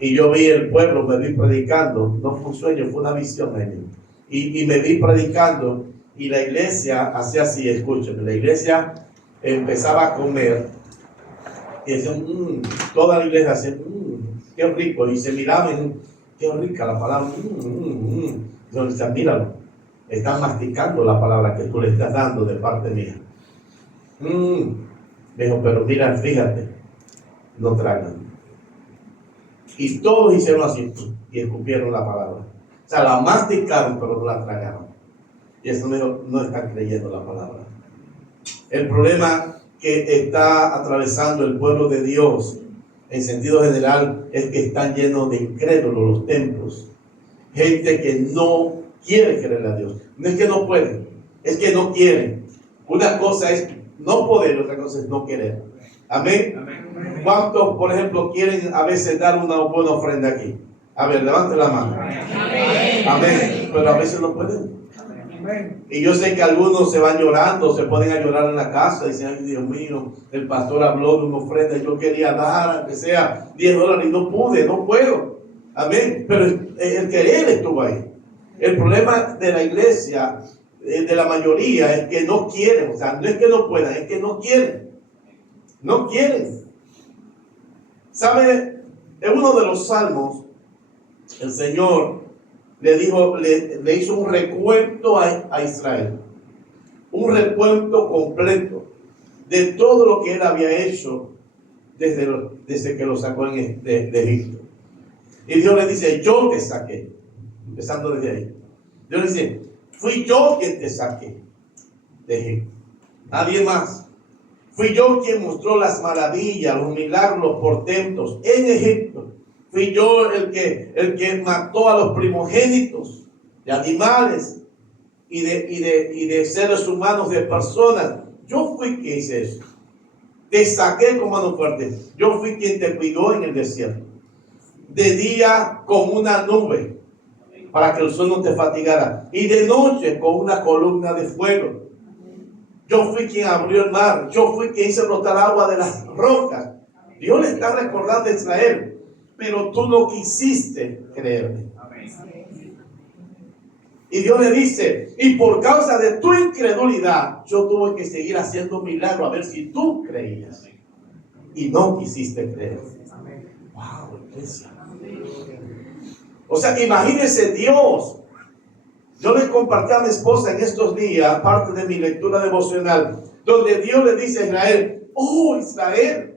y yo vi el pueblo, me vi predicando. No fue un sueño, fue una visión, y me vi predicando, y la iglesia hacía así, escúchame, la iglesia empezaba a comer y decían, toda la iglesia hacía, qué rico, y se miraban, qué rica la palabra, Yo decía, míralo, están masticando la palabra que tú le estás dando de parte mía. Me dijo, pero mira, fíjate, no tragan. Y todos hicieron así y escupieron la palabra. O sea, la masticaron, pero no la tragaron. Y eso no están creyendo la palabra. El problema que está atravesando el pueblo de Dios en sentido general es que están llenos de incrédulos los templos. Gente que no quiere creer a Dios. No es que no pueden, es que no quieren. Una cosa es no poder, otra cosa es no querer. Amén. Amén. ¿Cuántos, por ejemplo, quieren a veces dar una buena ofrenda aquí? A ver, levante la mano. Amén. Amén. Pero a veces no pueden. Amén. Y yo sé que algunos se van llorando, se ponen a llorar en la casa, dicen, ay Dios mío, el pastor habló de una ofrenda, yo quería dar, aunque sea $10, y no pude, no puedo. Amén. Pero el querer estuvo ahí. El problema de la iglesia, de la mayoría, es que no quieren. O sea, no es que no puedan, es que no quieren. No quieren. ¿Sabe? En uno de los salmos, el Señor le hizo un recuento a Israel. Un recuento completo de todo lo que él había hecho desde que lo sacó de Egipto. Y Dios le dice, yo te saqué. Empezando desde ahí. Dios le dice, fui yo quien te saqué de Egipto. Nadie más. Fui yo quien mostró las maravillas, los milagros, los portentos en Egipto. Fui yo el que mató a los primogénitos de animales y de seres humanos, de personas. Yo fui quien hice eso. Te saqué con mano fuerte. Yo fui quien te cuidó en el desierto. De día con una nube para que el sol no te fatigara, y de noche con una columna de fuego. Yo fui quien abrió el mar. Yo fui quien hizo brotar agua de las rocas. Dios le está recordando a Israel, pero tú no quisiste creerme. Y Dios le dice, y por causa de tu incredulidad, yo tuve que seguir haciendo milagros a ver si tú creías. Y no quisiste creer. Wow, iglesia. O sea, imagínese Dios. Yo le compartí a mi esposa en estos días, parte de mi lectura devocional, donde Dios le dice a Israel, oh Israel,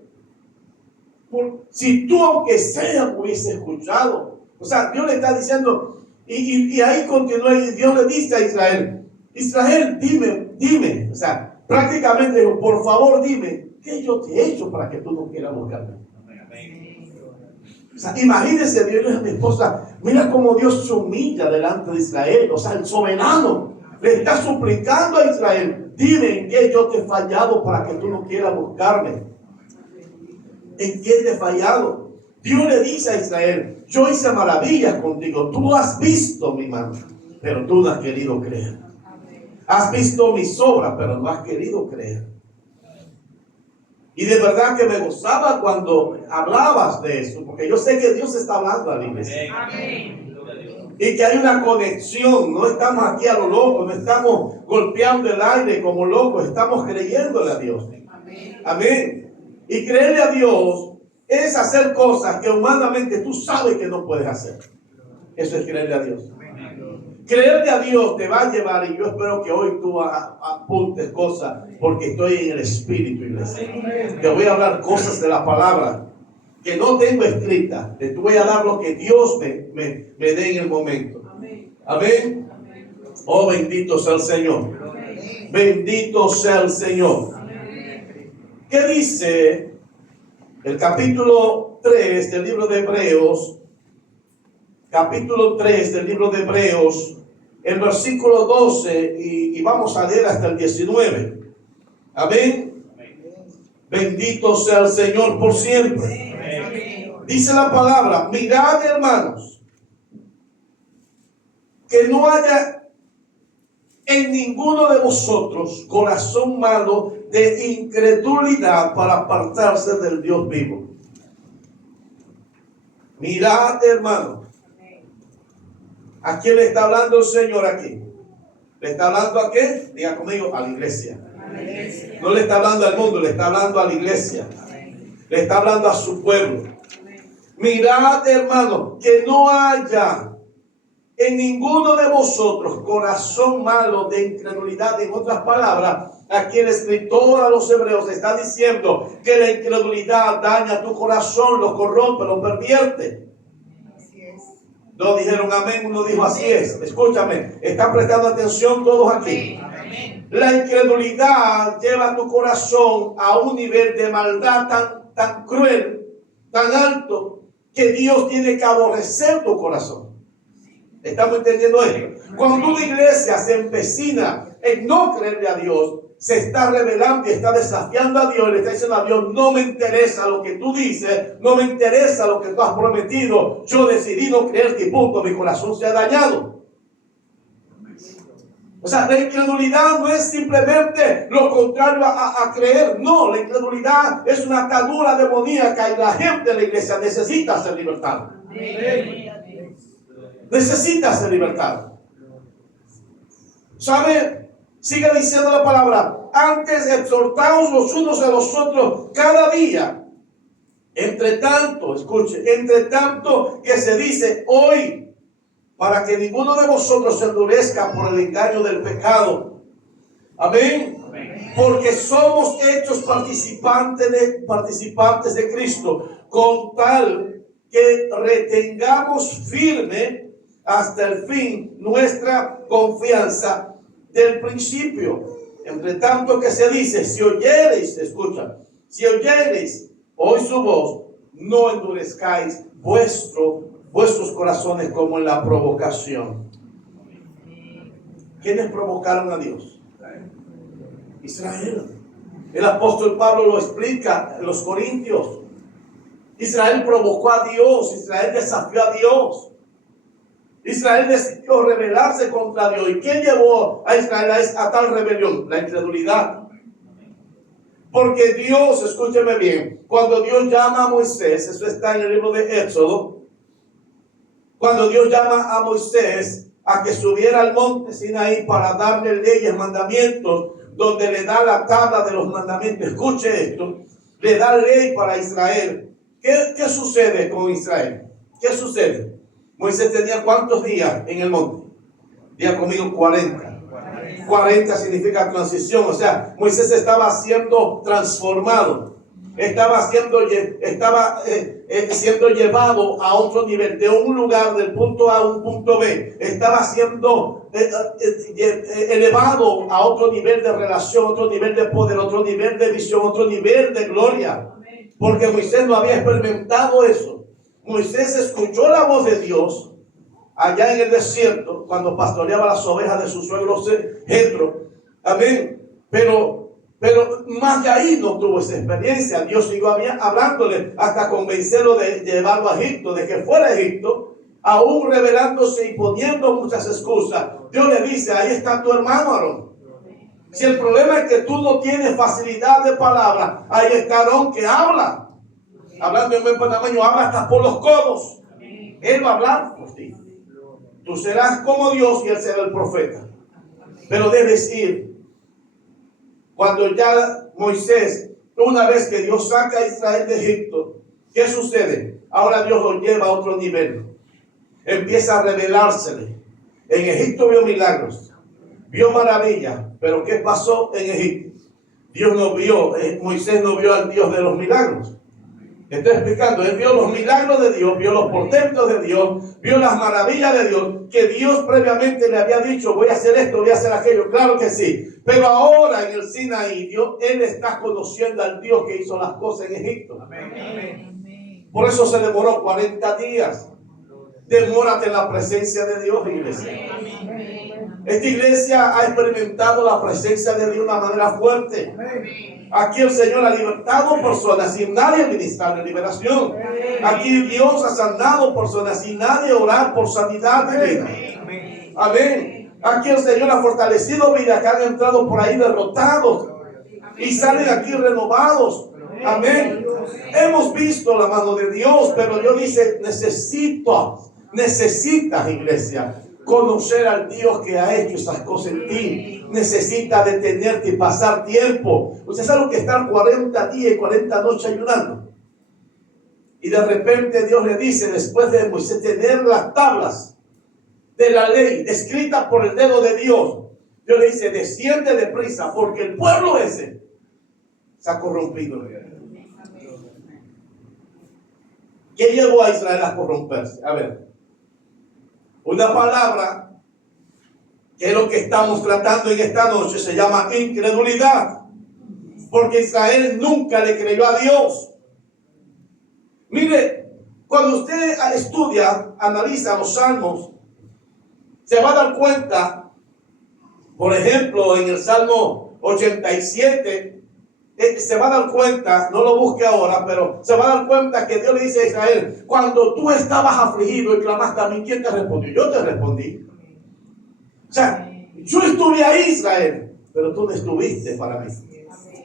si tú aunque sea hubiese escuchado. O sea, Dios le está diciendo, y ahí continúa, y Dios le dice a Israel, Israel, dime, o sea, prácticamente dijo, por favor dime, ¿qué yo te he hecho para que tú no quieras buscarme? O sea, imagínese, Dios le dice a mi esposa, mira cómo Dios se humilla delante de Israel. O sea, el soberano le está suplicando a Israel, dime en qué yo te he fallado para que tú no quieras buscarme. ¿En qué te he fallado? Dios le dice a Israel, yo hice maravillas contigo, tú has visto mi mano, pero tú no has querido creer. Has visto mis obras, pero no has querido creer. Y de verdad que me gozaba cuando hablabas de eso, porque yo sé que Dios está hablando a la iglesia. Amén. Y que hay una conexión, no estamos aquí a lo loco, no estamos golpeando el aire como locos, estamos creyéndole a Dios. Amén. Y creerle a Dios es hacer cosas que humanamente tú sabes que no puedes hacer. Eso es creerle a Dios. Creerle a Dios te va a llevar, y yo espero que hoy tú apuntes cosas, porque estoy en el Espíritu, iglesia. Te voy a hablar cosas de la palabra que no tengo escritas. Te voy a dar lo que Dios me dé en el momento. Amén. Oh, bendito sea el Señor. Bendito sea el Señor. ¿Qué dice el capítulo 3 del libro de Hebreos? Capítulo 3 del libro de Hebreos, el versículo 12, y vamos a leer hasta el 19. Amén. Bendito sea el Señor por siempre. Amén. Dice la palabra, mirad, hermanos, que no haya en ninguno de vosotros corazón malo de incredulidad para apartarse del Dios vivo. Mirad, hermano. ¿A quién le está hablando el Señor aquí? ¿Le está hablando a qué? Diga conmigo, a la iglesia. No le está hablando al mundo, le está hablando a la iglesia. Le está hablando a su pueblo. Mirad, hermano, que no haya en ninguno de vosotros corazón malo de incredulidad. En otras palabras, aquí el escritor a los hebreos está diciendo que la incredulidad daña tu corazón, lo corrompe, lo pervierte. Dos dijeron amén, uno dijo así es. Escúchame, están prestando atención todos aquí. La incredulidad lleva a tu corazón a un nivel de maldad tan cruel, tan alto, que Dios tiene que aborrecer tu corazón. ¿Estamos entendiendo esto? Cuando una iglesia se empecina en no creerle a Dios, se está rebelando y está desafiando a Dios, le está diciendo a Dios, no me interesa lo que tú dices, no me interesa lo que tú has prometido, yo decidí no creerte y punto, mi corazón se ha dañado. O sea, la incredulidad no es simplemente lo contrario a creer, no, la incredulidad es una atadura demoníaca y la gente de la iglesia necesita ser libertada. Necesita ser libertada. ¿Sabe? Sigue diciendo la palabra. Antes exhortaos los unos a los otros cada día. Entre tanto, escuche, entre tanto que se dice hoy, para que ninguno de vosotros se endurezca por el engaño del pecado. Amén. Porque somos hechos participantes de Cristo, con tal que retengamos firme hasta el fin nuestra confianza del principio. Entre tanto que se dice, si oyereis, escucha, si oyereis hoy su voz, no endurezcáis vuestros corazones como en la provocación. ¿Quiénes provocaron a Dios? Israel. El apóstol Pablo lo explica en los Corintios. Israel provocó a Dios, Israel desafió a Dios. Israel decidió rebelarse contra Dios. ¿Y quién llevó a Israel a tal rebelión? La incredulidad. Porque Dios, escúcheme bien, cuando Dios llama a Moisés, eso está en el libro de Éxodo, cuando Dios llama a Moisés a que subiera al monte Sinaí para darle leyes, mandamientos, donde le da la tabla de los mandamientos, escuche esto, le da ley para Israel. ¿Qué sucede con Israel? ¿Qué sucede? Moisés tenía ¿cuántos días en el monte? Diga conmigo 40. 40 significa transición, o sea, Moisés estaba siendo transformado, estaba siendo llevado a otro nivel, de un lugar del punto A a un punto B, estaba siendo elevado a otro nivel de relación, otro nivel de poder, otro nivel de visión, otro nivel de gloria, porque Moisés no había experimentado eso. Moisés escuchó la voz de Dios allá en el desierto, cuando pastoreaba las ovejas de su suegro Jetro. Amén. Pero más de ahí no tuvo esa experiencia. Dios siguió hablándole hasta convencerlo de llevarlo a Egipto, de que fuera a Egipto, aún rebelándose y poniendo muchas excusas. Dios le dice, ahí está tu hermano Aarón. Si el problema es que tú no tienes facilidad de palabra, ahí está Aarón que habla. Hablando en buen panameño, habla hasta por los codos. Él va a hablar por ti. Tú serás como Dios y él será el profeta. Pero debes ir. Cuando ya Moisés, una vez que Dios saca a Israel de Egipto, ¿qué sucede? Ahora Dios lo lleva a otro nivel. Empieza a revelársele. En Egipto vio milagros, vio maravillas. Pero ¿qué pasó en Egipto? Dios no vio, Moisés no vio al Dios de los milagros. Estoy explicando, él vio los milagros de Dios, vio los portentos de Dios, vio las maravillas de Dios, que Dios previamente le había dicho, voy a hacer esto, voy a hacer aquello, claro que sí. Pero ahora en el Sinaí, él está conociendo al Dios que hizo las cosas en Egipto. Amén. Por eso se demoró 40 días. Demórate en la presencia de Dios, iglesia. Esta iglesia ha experimentado la presencia de Dios de una manera fuerte. Aquí el Señor ha libertado personas sin nadie ministrar de liberación. Aquí Dios ha sanado personas sin nadie orar por sanidad divina. Amén. Aquí el Señor ha fortalecido vidas que han entrado por ahí derrotados y salen aquí renovados. Amén. Hemos visto la mano de Dios, pero Dios dice, necesitas, iglesia, conocer al Dios que ha hecho esas cosas en ti. Necesitas detenerte y pasar tiempo. Usted sabe lo que estar 40 días y 40 noches ayunando. Y de repente Dios le dice, después de Moisés tener las tablas de la ley escritas por el dedo de Dios, Dios le dice, desciende deprisa, porque el pueblo ese se ha corrompido. ¿Qué llevó a Israel a corromperse? A ver, una palabra que es lo que estamos tratando en esta noche, se llama incredulidad, porque Israel nunca le creyó a Dios. Mire, cuando usted estudia, analiza los salmos, se va a dar cuenta, por ejemplo, en el Salmo 87, se va a dar cuenta, no lo busque ahora, pero se va a dar cuenta que Dios le dice a Israel, cuando tú estabas afligido y clamaste a mí, ¿quién te respondió? Yo te respondí. O sea, yo estuve ahí, Israel, pero tú no estuviste para mí.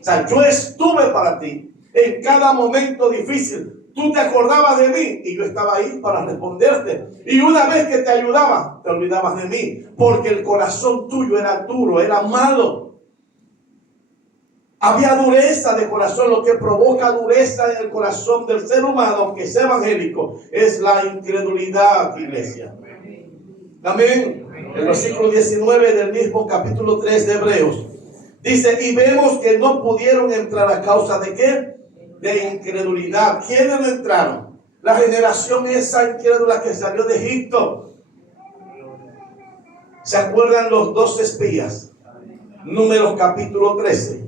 O sea, yo estuve para ti en cada momento difícil. Tú te acordabas de mí y yo estaba ahí para responderte. Y una vez que te ayudaba, te olvidabas de mí, porque el corazón tuyo era duro, era malo. Había dureza de corazón. Lo que provoca dureza en el corazón del ser humano, que es evangélico, es la incredulidad, iglesia. Amén. El versículo 19 del mismo capítulo 3 de Hebreos dice, y vemos que no pudieron entrar a causa de ¿qué? De incredulidad. ¿Quiénes no entraron? La generación esa incrédula que salió de Egipto. ¿Se acuerdan los 2 espías? Números capítulo 13.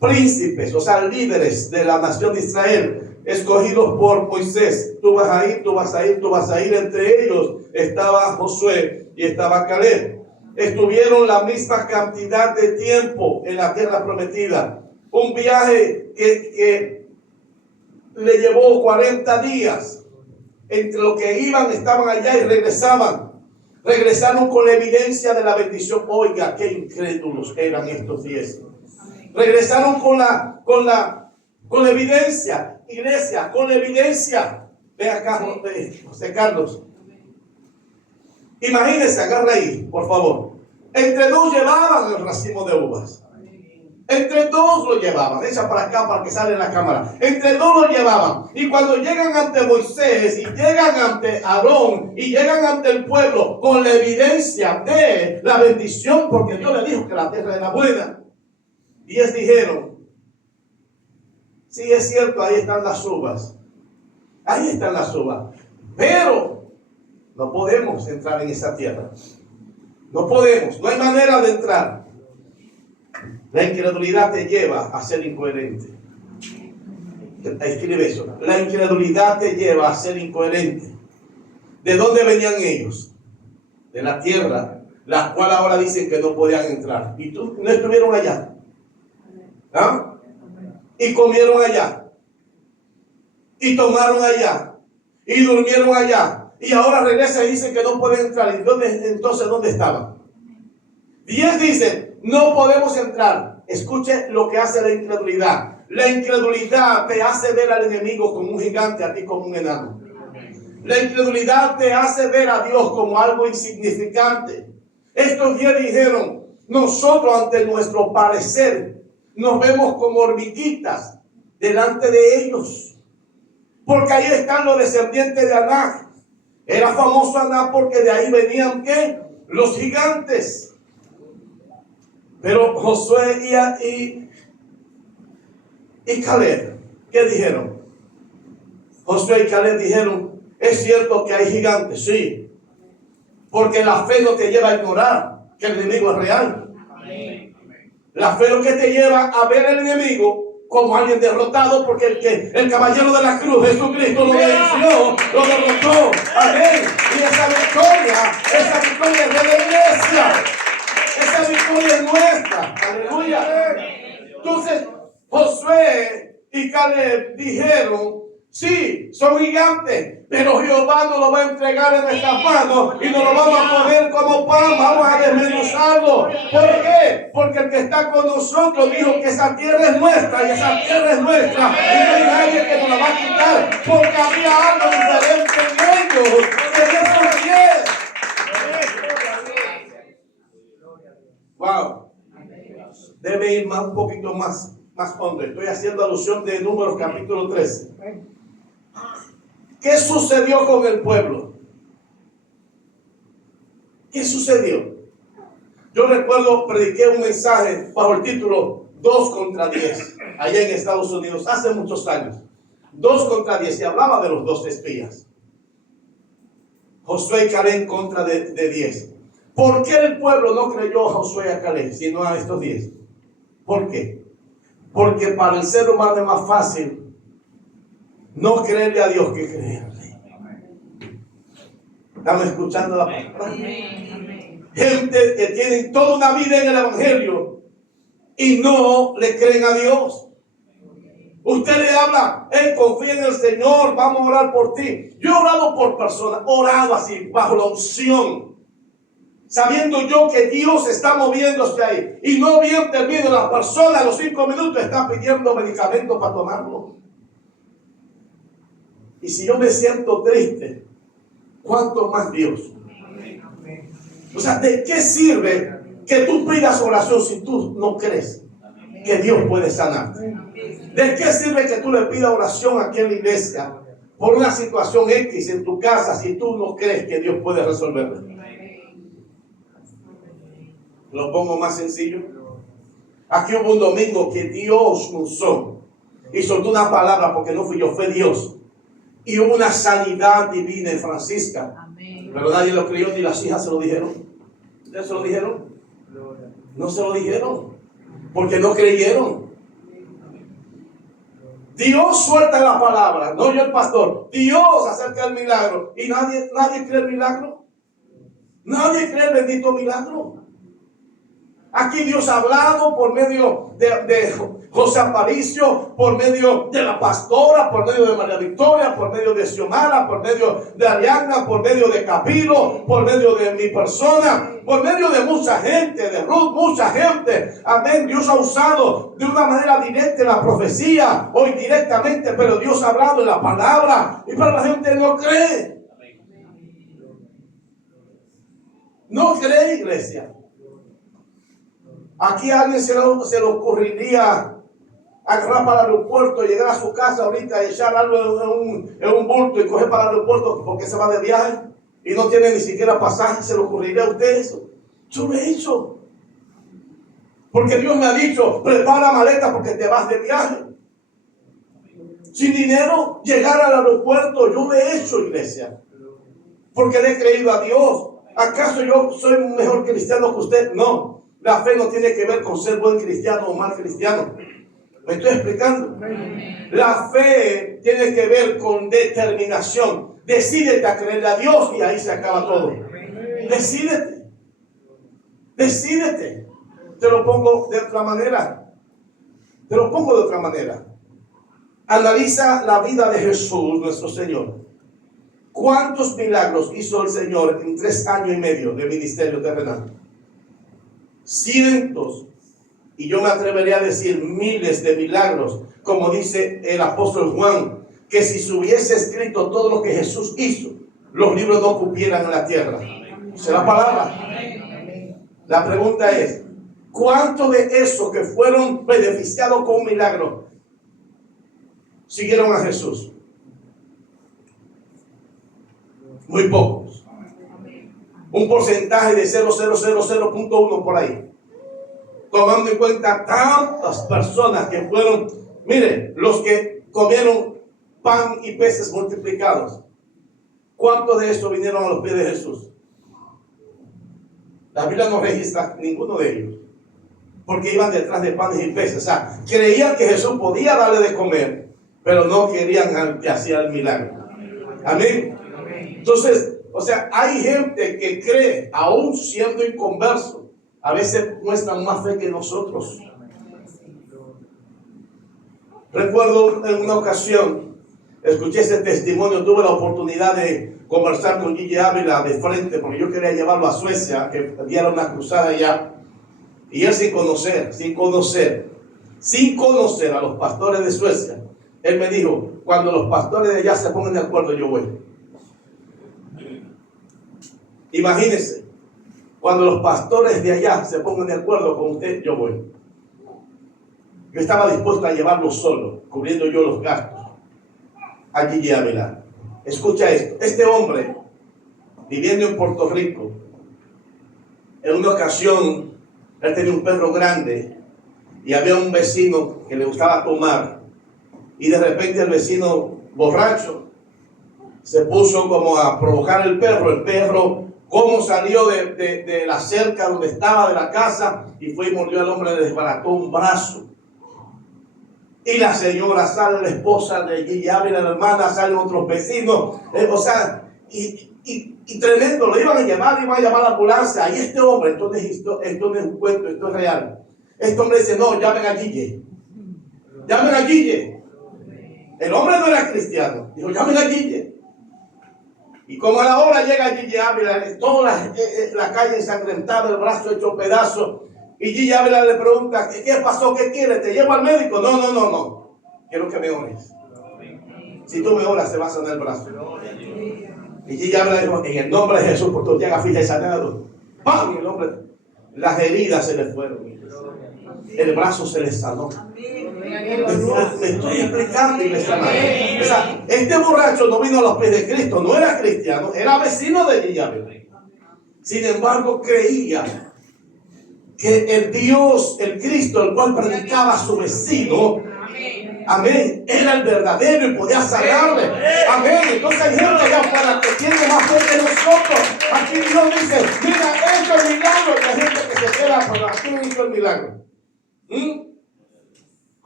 Príncipes, o sea, líderes de la nación de Israel, escogidos por Moisés. Tú vas a ir, tú vas a ir, tú vas a ir. Entre ellos estaba Josué y estaba Caleb. Estuvieron la misma cantidad de tiempo en la tierra prometida. Un viaje que le llevó 40 días. Entre lo que iban, estaban allá y regresaban. Regresaron con la evidencia de la bendición. Oiga, qué incrédulos eran estos 10. Regresaron con la evidencia. Iglesia, con la evidencia. Ve acá, José Carlos. Imagínense, agarra ahí, por favor. Entre 2 llevaban el racimo de uvas. Entre 2 lo llevaban. Echa para acá para que salga en la cámara. Entre 2 lo llevaban. Y cuando llegan ante Moisés y llegan ante Aarón y llegan ante el pueblo con la evidencia de la bendición, porque Dios le dijo que la tierra era buena, 10 dijeron, sí, es cierto, ahí están las uvas. Ahí están las uvas. Pero no podemos entrar en esa tierra. No podemos. No hay manera de entrar. La incredulidad te lleva a ser incoherente. Escribe eso. La incredulidad te lleva a ser incoherente. ¿De dónde venían ellos? De la tierra, la cual ahora dicen que no podían entrar. ¿Y tú no estuvieron allá? ¿Ah? Y comieron allá. Y tomaron allá. Y durmieron allá. Y ahora regresan y dicen que no pueden entrar. Entonces, ¿dónde estaban? 10 dicen, no podemos entrar. Escuche lo que hace la incredulidad. La incredulidad te hace ver al enemigo como un gigante, a ti como un enano. La incredulidad te hace ver a Dios como algo insignificante. Estos 10 dijeron, nosotros ante nuestro parecer nos vemos como hormiguitas delante de ellos. Porque ahí están los descendientes de Aná. Era famoso Aná porque de ahí venían ¿qué? Los gigantes. Pero Josué y Caleb, ¿qué dijeron? Josué y Caleb dijeron, es cierto que hay gigantes, sí. Porque la fe no te lleva a ignorar que el enemigo es real. Amén. La fe lo que te lleva a ver al enemigo como alguien derrotado, porque el caballero de la cruz, Jesucristo, lo venció, lo derrotó. Amén. Y esa victoria es de la iglesia. Esa victoria es nuestra. Aleluya. Entonces, Josué y Caleb dijeron, Sí, son gigantes, pero Jehová nos lo va a entregar en nuestras manos y nos lo vamos a poner como pan, vamos a desmenuzarlo. ¿Por qué? Porque el que está con nosotros dijo que esa tierra es nuestra y esa tierra es nuestra y no hay nadie que nos la va a quitar, porque había algo diferente en ellos, en esos 10. Wow. Debe ir un poquito más hondo. Estoy haciendo alusión de Números capítulo 13. ¿Qué sucedió con el pueblo? ¿Qué sucedió? Yo recuerdo, prediqué un mensaje bajo el título 2 contra 10, allá en Estados Unidos, hace muchos años. 2 contra 10, y hablaba de los 2 espías. Josué y Caleb contra de 10. ¿Por qué el pueblo no creyó a Josué y a Caleb, sino a estos 10? ¿Por qué? Porque para el ser humano es más fácil no creerle a Dios que creerle. ¿Estamos escuchando la palabra? Gente que tienen toda una vida en el Evangelio y no le creen a Dios. Usted le habla, confía en el Señor, vamos a orar por ti. Yo he orado por personas, orado así, bajo la unción, sabiendo yo que Dios está moviéndose ahí. Y no bien termino, la persona a los 5 minutos está pidiendo medicamentos para tomarlo. Y si yo me siento triste, ¿cuánto más Dios? O sea, ¿de qué sirve que tú pidas oración si tú no crees que Dios puede sanarte? ¿De qué sirve que tú le pidas oración aquí en la iglesia por una situación X en tu casa si tú no crees que Dios puede resolverla? Lo pongo más sencillo. Aquí hubo un domingo que Dios usó y soltó una palabra, porque no fui yo, fue Dios. Y hubo una sanidad divina en Francisca. Amén. Pero nadie lo creyó, ni las hijas se lo dijeron. ¿Ustedes se lo dijeron? No se lo dijeron, porque no creyeron. Dios suelta la palabra, no yo el pastor. Dios acerca del milagro. Y nadie cree el milagro. Nadie cree el bendito milagro. Aquí Dios ha hablado por medio de José Aparicio, por medio de la pastora, por medio de María Victoria, por medio de Xiomara, por medio de Ariana, por medio de Capilo, por medio de mi persona, por medio de mucha gente, de Ruth, mucha gente. Amén. Dios ha usado de una manera directa en la profecía o indirectamente, pero Dios ha hablado en la palabra y para la gente no cree. No cree, iglesia. Aquí a alguien se le ocurriría agarrar para el aeropuerto, llegar a su casa ahorita y echar algo en un bulto y coger para el aeropuerto porque se va de viaje y no tiene ni siquiera pasaje. ¿Se le ocurriría a usted eso? Yo lo he hecho. Porque Dios me ha dicho, prepara maleta porque te vas de viaje. Sin dinero, llegar al aeropuerto, yo lo he hecho, iglesia. Porque le he creído a Dios. ¿Acaso yo soy un mejor cristiano que usted? No. La fe no tiene que ver con ser buen cristiano o mal cristiano. ¿Me estoy explicando? La fe tiene que ver con determinación. Decídete a creerle a Dios y ahí se acaba todo. Decídete. Decídete. Te lo pongo de otra manera. Analiza la vida de Jesús, nuestro Señor. ¿Cuántos milagros hizo el Señor en 3 años y medio de ministerio terrenal? Cientos, y yo me atrevería a decir miles de milagros, como dice el apóstol Juan, que si se hubiese escrito todo lo que Jesús hizo, los libros no cupieran en la tierra. ¿Es la palabra? La pregunta es, ¿cuántos de esos que fueron beneficiados con un milagro siguieron a Jesús? Muy pocos. Un porcentaje de 0,000.1 por ahí. Tomando en cuenta tantas personas que fueron, mire, los que comieron pan y peces multiplicados. ¿Cuántos de estos vinieron a los pies de Jesús? La Biblia no registra ninguno de ellos, porque iban detrás de panes y peces. O sea, creían que Jesús podía darle de comer, pero no querían al que hacía el milagro. Amén. Entonces, o sea, hay gente que cree, aún siendo inconverso, a veces muestran más fe que nosotros. Recuerdo en una ocasión, escuché ese testimonio, tuve la oportunidad de conversar con Gigi Ávila de frente, porque yo quería llevarlo a Suecia, que diera una cruzada allá. Y él sin conocer a los pastores de Suecia, él me dijo, cuando los pastores de allá se pongan de acuerdo, yo voy. Imagínense, cuando los pastores de allá se pongan de acuerdo con usted, yo voy. Yo estaba dispuesto a llevarlo solo, cubriendo yo los gastos. A Gigi Ávila. Escucha esto. Este hombre, viviendo en Puerto Rico, en una ocasión, él tenía un perro grande y había un vecino que le gustaba tomar. Y de repente el vecino borracho se puso como a provocar el perro. El perro, cómo salió de la cerca donde estaba de la casa y fue y mordió al hombre, le desbarató un brazo. Y la señora sale, la esposa de Gigi Ávila, la hermana, salen otros vecinos. Y tremendo, lo iban a llamar a la ambulancia. Y este hombre, esto no es un cuento, esto es real. Este hombre dice, no, llamen a Gigi. Llamen a Gigi. El hombre no era cristiano. Dijo, llamen a Gigi. Y como a la hora llega Gigi Ávila, toda la calle ensangrentada, el brazo hecho pedazos. Y Gigi Ávila le pregunta, ¿qué pasó? ¿Qué quieres? ¿Te llevo al médico? No. Quiero que me ores. Si tú me oras, se va a sanar el brazo. Y Gigi Ávila dijo, en el nombre de Jesús, por tu llaga fija y sanado. ¡Pam! Y el hombre, las heridas se le fueron. El brazo se le sanó. Me estoy explicando, iglesia amada. O sea, este borracho no vino a los pies de Cristo, no era cristiano, era vecino de Gigi Ávila. Sin embargo, creía que el Dios, el Cristo, el cual predicaba a su vecino, amén, era el verdadero y podía sanarle. Amén. Entonces hay gente allá afuera que tiene más fe que nosotros. Aquí Dios dice, mira, hecho el milagro. Y hay gente que se queda, pero aquí no hizo el milagro.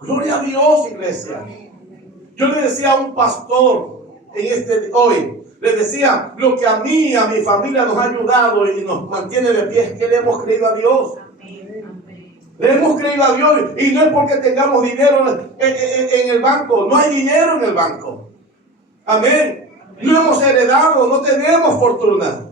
Gloria a Dios, iglesia. Yo le decía a un pastor hoy, le decía, lo que a mí y a mi familia nos ha ayudado y nos mantiene de pie es que le hemos creído a Dios. Le hemos creído a Dios y no es porque tengamos dinero en el banco. No hay dinero en el banco. Amén. No hemos heredado, no tenemos fortuna.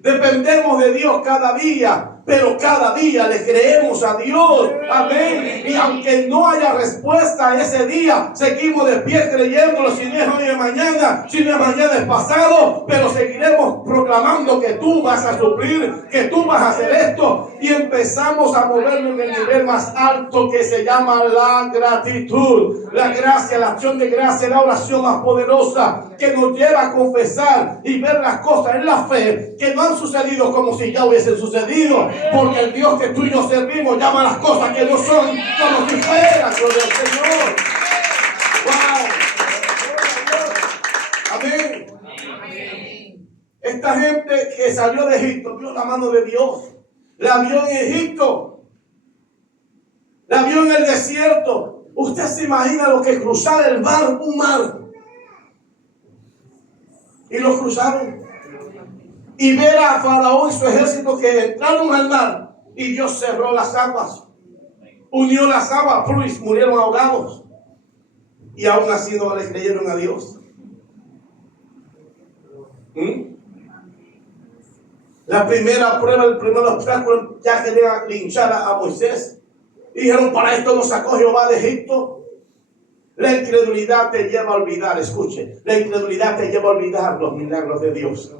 Dependemos de Dios cada día. Pero cada día le creemos a Dios. Amén. Y aunque no haya respuesta a ese día, seguimos de pie creyéndolo. Si no es hoy es mañana, si no es mañana es pasado. Pero seguiremos proclamando que tú vas a suplir, que tú vas a hacer esto. Y empezamos a movernos en el nivel más alto que se llama la gratitud. La gracia, la acción de gracia, la oración más poderosa que nos lleva a confesar y ver las cosas en la fe que no han sucedido como si ya hubiesen sucedido. Porque el Dios que tú y yo servimos llama las cosas que no son como si fueran. Gloria al Señor. Wow. Amén. Esta gente que salió de Egipto vio la mano de Dios. La vio en Egipto. La vio en el desierto. Usted se imagina lo que cruzar el mar, un mar. Y lo cruzaron. Y ver a Faraón y su ejército que entraron al mar y Dios cerró las aguas, unió las aguas, pues murieron ahogados y aún así no le creyeron a Dios. La primera prueba, el primer obstáculo, ya querían linchar a Moisés y dijeron, para esto nos sacó Jehová de Egipto. La incredulidad te lleva a olvidar, escuche, la incredulidad te lleva a olvidar los milagros de Dios.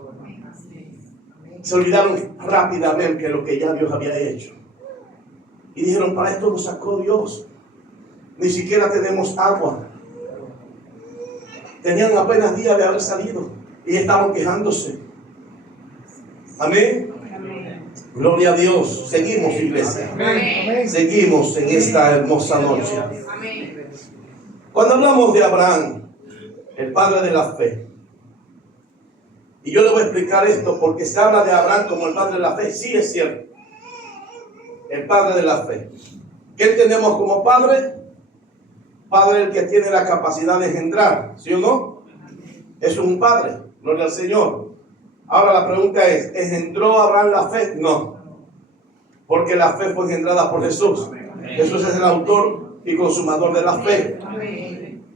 Se olvidaron rápidamente lo que ya Dios había hecho. Y dijeron, para esto nos sacó Dios. Ni siquiera tenemos agua. Tenían apenas días de haber salido. Y estaban quejándose. Amén. Amén. Gloria a Dios. Seguimos, iglesia. Amén. Seguimos en esta hermosa noche. Amén. Cuando hablamos de Abraham, el padre de la fe, y yo le voy a explicar esto porque se habla de Abraham como el padre de la fe. Sí, es cierto. El padre de la fe. ¿Qué tenemos como padre? Padre el que tiene la capacidad de engendrar. ¿Sí o no? Es un padre. Gloria al Señor. Ahora la pregunta es, ¿engendró Abraham la fe? No. Porque la fe fue engendrada por Jesús. Jesús es el autor y consumador de la fe.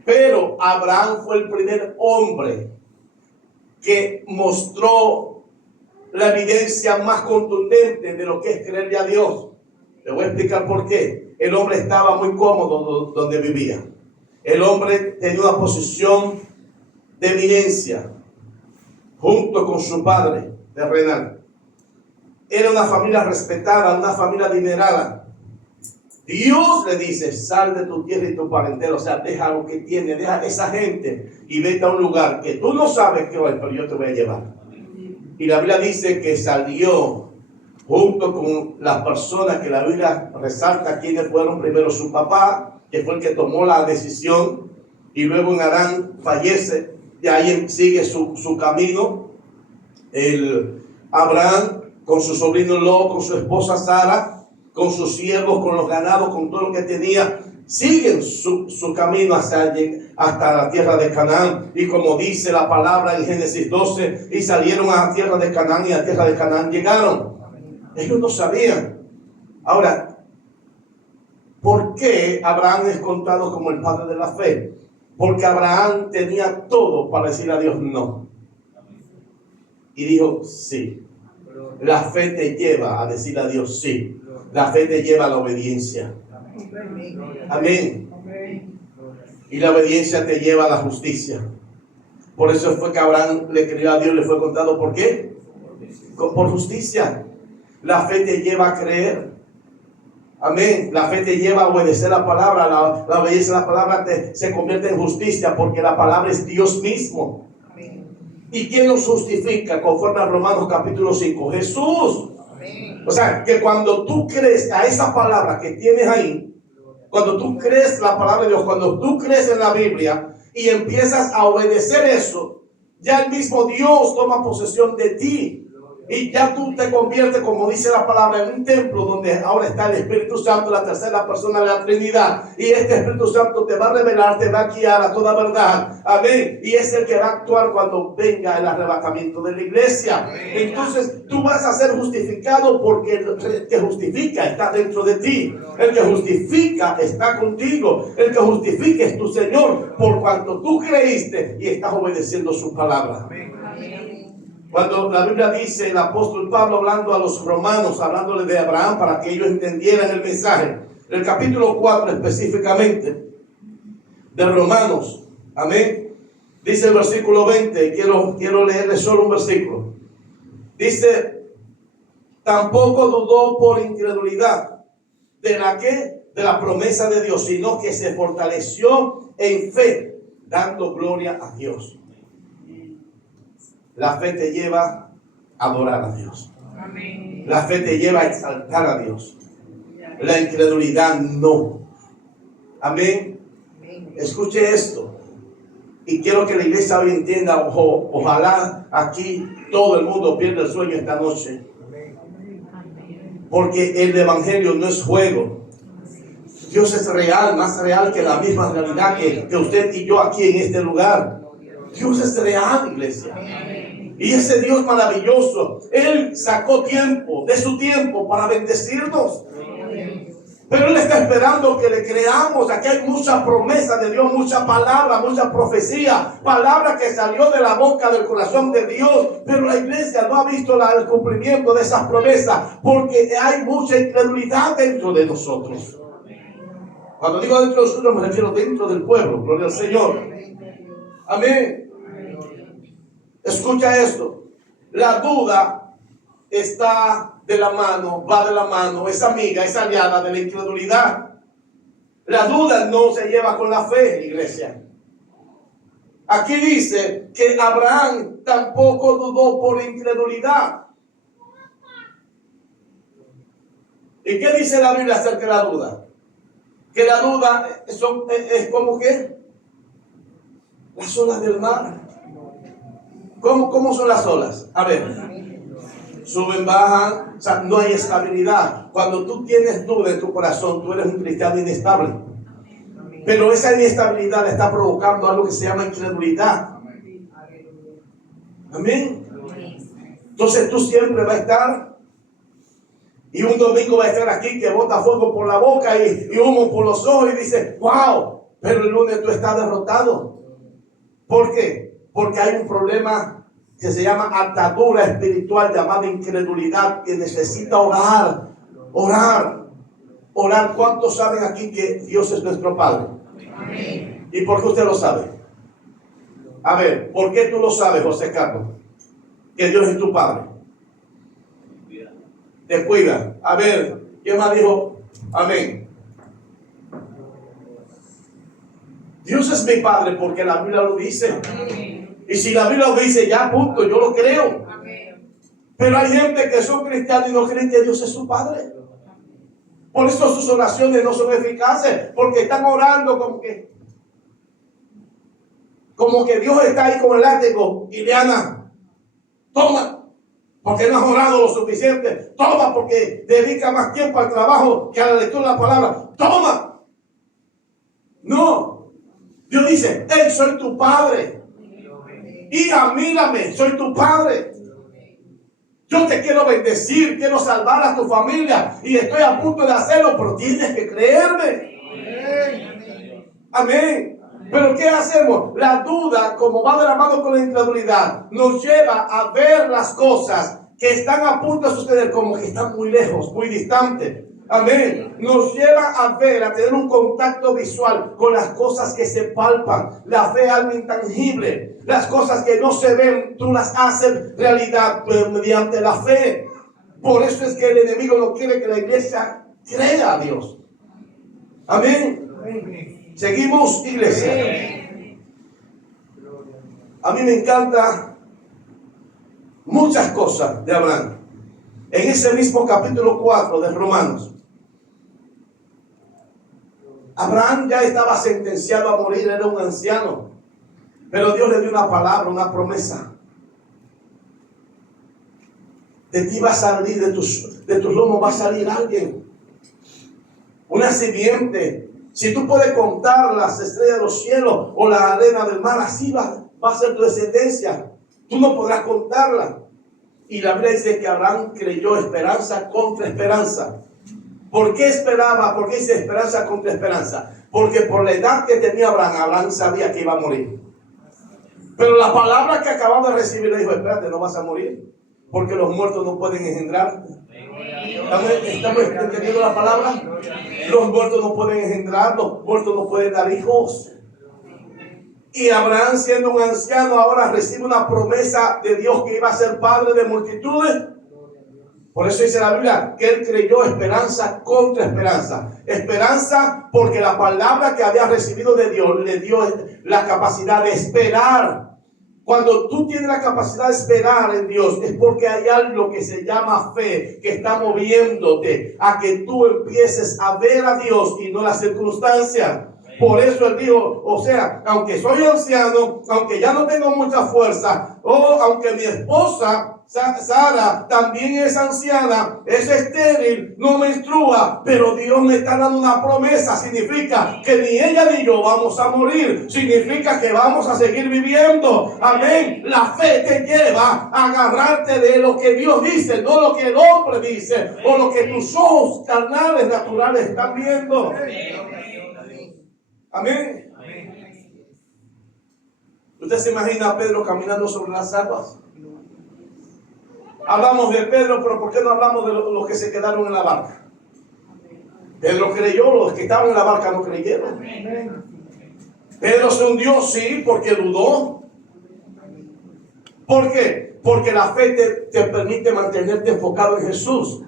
Pero Abraham fue el primer hombre que mostró la evidencia más contundente de lo que es creerle a Dios. Te voy a explicar por qué. El hombre estaba muy cómodo donde vivía. El hombre tenía una posición de eminencia junto con su padre terrenal. Era una familia respetada, una familia adinerada. Dios le dice: sal de tu tierra y tu parentela, o sea, deja lo que tiene, deja esa gente y vete a un lugar que tú no sabes qué es, pero yo te voy a llevar. Y la Biblia dice que salió junto con las personas que la Biblia resalta quienes fueron primero su papá, que fue el que tomó la decisión, y luego en Harán fallece, y ahí sigue su camino. El Abraham con su sobrino Lot, con su esposa Sara, con sus siervos, con los ganados, con todo lo que tenía, siguen su camino hasta la tierra de Canaán. Y como dice la palabra en Génesis 12, y salieron a la tierra de Canaán, y a la tierra de Canaán llegaron. Ellos no sabían. Ahora, ¿por qué Abraham es contado como el padre de la fe? Porque Abraham tenía todo para decir a Dios no. Y dijo sí. La fe te lleva a decir a Dios sí. La fe te lleva a la obediencia. Amén. Y la obediencia te lleva a la justicia. Por eso fue que Abraham le creyó a Dios, le fue contado. ¿Por qué? Por justicia. La fe te lleva a creer. Amén. La fe te lleva a obedecer la palabra. La obediencia a la palabra se convierte en justicia, porque la palabra es Dios mismo. ¿Y quién nos justifica? Conforme a Romanos capítulo 5. Jesús. O sea, que cuando tú crees a esa palabra que tienes ahí, cuando tú crees la palabra de Dios, cuando tú crees en la Biblia y empiezas a obedecer eso, ya el mismo Dios toma posesión de ti. Y ya tú te conviertes, como dice la palabra, en un templo donde ahora está el Espíritu Santo, la tercera persona de la Trinidad. Y este Espíritu Santo te va a revelar, te va a guiar a toda verdad. Amén. Y es el que va a actuar cuando venga el arrebatamiento de la iglesia. Amén. Entonces tú vas a ser justificado porque el que justifica está dentro de ti. El que justifica está contigo. El que justifica es tu Señor, por cuanto tú creíste y estás obedeciendo su palabra. Amén. Cuando la Biblia dice, el apóstol Pablo hablando a los romanos, hablándole de Abraham para que ellos entendieran el mensaje, el capítulo 4 específicamente de Romanos, amén, dice el versículo 20, quiero leerle solo un versículo. Dice: tampoco dudó por incredulidad de la promesa de Dios, sino que se fortaleció en fe, dando gloria a Dios. La fe te lleva a adorar a Dios. Amén. La fe te lleva a exaltar a Dios. La incredulidad no. Amén. Escuche esto. Y quiero que la iglesia hoy entienda, ojalá aquí todo el mundo pierda el sueño esta noche. Porque el evangelio no es juego. Dios es real, más real que la misma realidad que usted y yo aquí en este lugar. Dios es real, iglesia. Y ese Dios maravilloso, Él sacó tiempo de su tiempo para bendecirnos. Pero Él está esperando que le creamos. Aquí hay mucha promesa de Dios, mucha palabra, mucha profecía, palabra que salió de la boca, del corazón de Dios. Pero la iglesia no ha visto el cumplimiento de esas promesas, porque hay mucha incredulidad dentro de nosotros. Cuando digo dentro de nosotros, me refiero dentro del pueblo. Gloria al Señor. Amén. Escucha esto. La duda está de la mano, va de la mano, es amiga, es aliada de la incredulidad. La duda no se lleva con la fe, iglesia. Aquí dice que Abraham tampoco dudó por incredulidad. ¿Y qué dice la Biblia acerca de la duda? Que la duda es como que las olas del mar. ¿Cómo son las olas? A ver, suben, bajan, o sea, no hay estabilidad. Cuando tú tienes duda en tu corazón, tú eres un cristiano inestable. Pero esa inestabilidad le está provocando algo que se llama incredulidad. Amén. Entonces tú siempre vas a estar, y un domingo va a estar aquí que bota fuego por la boca y humo por los ojos y dice, wow, pero el lunes tú estás derrotado. ¿Por qué? Porque hay un problema que se llama atadura espiritual llamada incredulidad, que necesita orar, orar, orar. ¿Cuántos saben aquí que Dios es nuestro Padre? Amén. ¿Y por qué usted lo sabe? A ver, ¿por qué tú lo sabes, José Carlos? Que Dios es tu Padre. Te cuida. A ver, ¿quién más dijo? Amén. Dios es mi Padre porque la Biblia lo dice. Y si la Biblia lo dice, ya punto, yo lo creo. Pero hay gente que son cristianos y no creen que Dios es su Padre. Por eso sus oraciones no son eficaces, porque están orando como que Dios está ahí con el látigo. Ileana, toma, porque no has orado lo suficiente. Toma, porque dedica más tiempo al trabajo que a la lectura de la palabra. Toma. No. Dios dice, hey, soy tu Padre. Hija, mírame, soy tu Padre. Yo te quiero bendecir, quiero salvar a tu familia y estoy a punto de hacerlo, pero tienes que creerme. Amén. Pero ¿qué hacemos? La duda, como va de la mano con la incredulidad, nos lleva a ver las cosas que están a punto de suceder como que están muy lejos, muy distantes. Amén. Nos lleva a ver, a tener un contacto visual con las cosas que se palpan. La fe es algo intangible. Las cosas que no se ven, tú las haces realidad mediante la fe. Por eso es que el enemigo no quiere que la iglesia crea a Dios. Amén. Seguimos, iglesia. A mí me encanta muchas cosas de Abraham. En ese mismo capítulo 4 de Romanos, Abraham ya estaba sentenciado a morir, era un anciano. Pero Dios le dio una palabra, una promesa. De ti va a salir, de tus lomos va a salir alguien. Una simiente. Si tú puedes contar las estrellas de los cielos o la arena del mar, así va a ser tu descendencia. Tú no podrás contarla. Y la Biblia dice que Abraham creyó esperanza contra esperanza. ¿Por qué esperaba? ¿Por qué dice esperanza contra esperanza? Porque por la edad que tenía Abraham sabía que iba a morir. Pero la palabra que acababa de recibir le dijo, espérate, no vas a morir. Porque los muertos no pueden engendrar. ¿Estamos entendiendo la palabra? Los muertos no pueden engendrar, los muertos no pueden dar hijos. Y Abraham, siendo un anciano, ahora recibe una promesa de Dios que iba a ser padre de multitudes. Por eso dice la Biblia que él creyó esperanza contra esperanza. Esperanza porque la palabra que había recibido de Dios le dio la capacidad de esperar. Cuando tú tienes la capacidad de esperar en Dios, es porque hay algo que se llama fe, que está moviéndote a que tú empieces a ver a Dios y no las circunstancias. Por eso él dijo, o sea, aunque soy anciano, aunque ya no tengo mucha fuerza, o aunque mi esposa Sara también es anciana, es estéril, no menstrua, pero Dios me está dando una promesa. Significa que ni ella ni yo vamos a morir. Significa que vamos a seguir viviendo. Amén. La fe te lleva a agarrarte de lo que Dios dice, no lo que el hombre dice o lo que tus ojos carnales, naturales están viendo. Amén. ¿Usted se imagina a Pedro caminando sobre las aguas? Hablamos de Pedro, pero ¿por qué no hablamos de los que se quedaron en la barca? Pedro creyó, los que estaban en la barca no creyeron. Pedro se hundió, sí, porque dudó. ¿Por qué? Porque la fe te permite mantenerte enfocado en Jesús.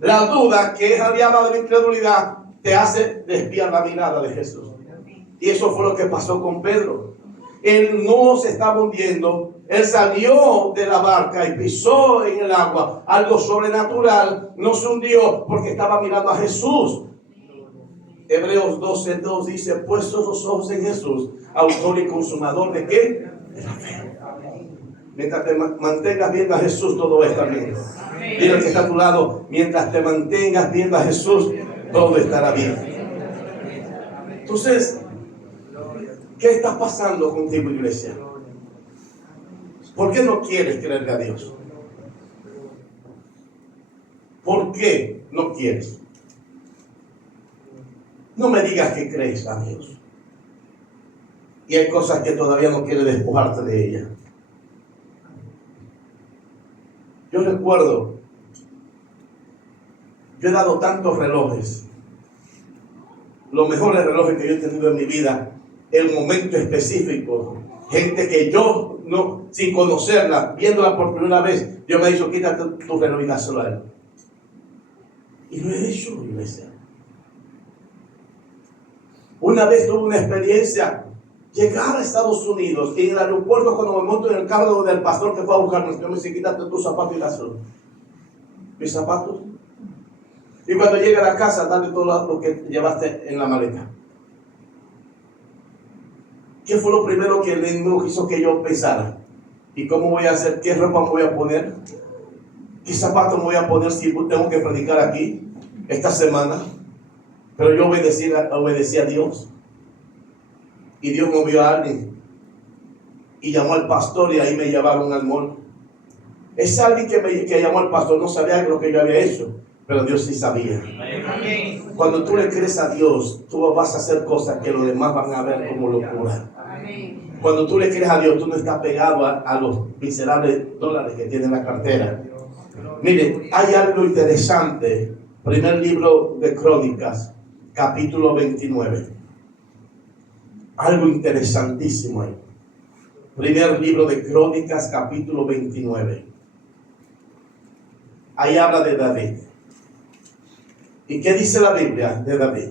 La duda, que es aliada de la incredulidad, te hace desviar la mirada de Jesús. Y eso fue lo que pasó con Pedro. Él no se estaba hundiendo. Él salió de la barca y pisó en el agua. Algo sobrenatural. No se hundió porque estaba mirando a Jesús. Hebreos 12:2 dice, puestos los ojos en Jesús, autor y consumador ¿de qué? De la fe. Mientras te mantengas viendo a Jesús, todo está bien. Dile al que está a tu lado, mientras te mantengas viendo a Jesús, todo estará bien. Entonces, ¿qué está pasando contigo, iglesia? ¿Por qué no quieres creerle a Dios? ¿Por qué no quieres? No me digas que crees a Dios. y hay cosas que todavía no quiere despojarte de ellas. Yo recuerdo, yo he dado tantos relojes, los mejores relojes que yo he tenido en mi vida, en momento específico, gente que yo, no, sin conocerla, viéndola por primera vez, yo me he dicho, quítate tu reloj y dáselo a él. Y lo he hecho, iglesia. Una vez tuve una experiencia, llegar a Estados Unidos, y en el aeropuerto, cuando me monto en el carro del pastor que fue a buscarme, yo me dice, quítate tus zapatos y dáselo. Mis zapatos. Y cuando llegue a la casa, dale todo lo que llevaste en la maleta. ¿Qué fue lo primero que el enemigo hizo que yo pensara? ¿Y cómo voy a hacer? ¿Qué ropa me voy a poner? ¿Qué zapatos me voy a poner si tengo que predicar aquí esta semana? Pero yo obedecí a Dios. Y Dios movió a alguien. Y llamó al pastor y ahí me llevaron al mall. Ese alguien que llamó al pastor no sabía lo que yo había hecho. Pero Dios sí sabía. Amén. Cuando tú le crees a Dios, tú vas a hacer cosas que los demás van a ver como locura. Amén. Cuando tú le crees a Dios, tú no estás pegado a los miserables dólares que tiene en la cartera. Mire, hay algo interesante. Primer libro de Crónicas, capítulo 29. Algo interesantísimo ahí. Primer libro de Crónicas, capítulo 29. Ahí habla de David. ¿Y qué dice la Biblia de David?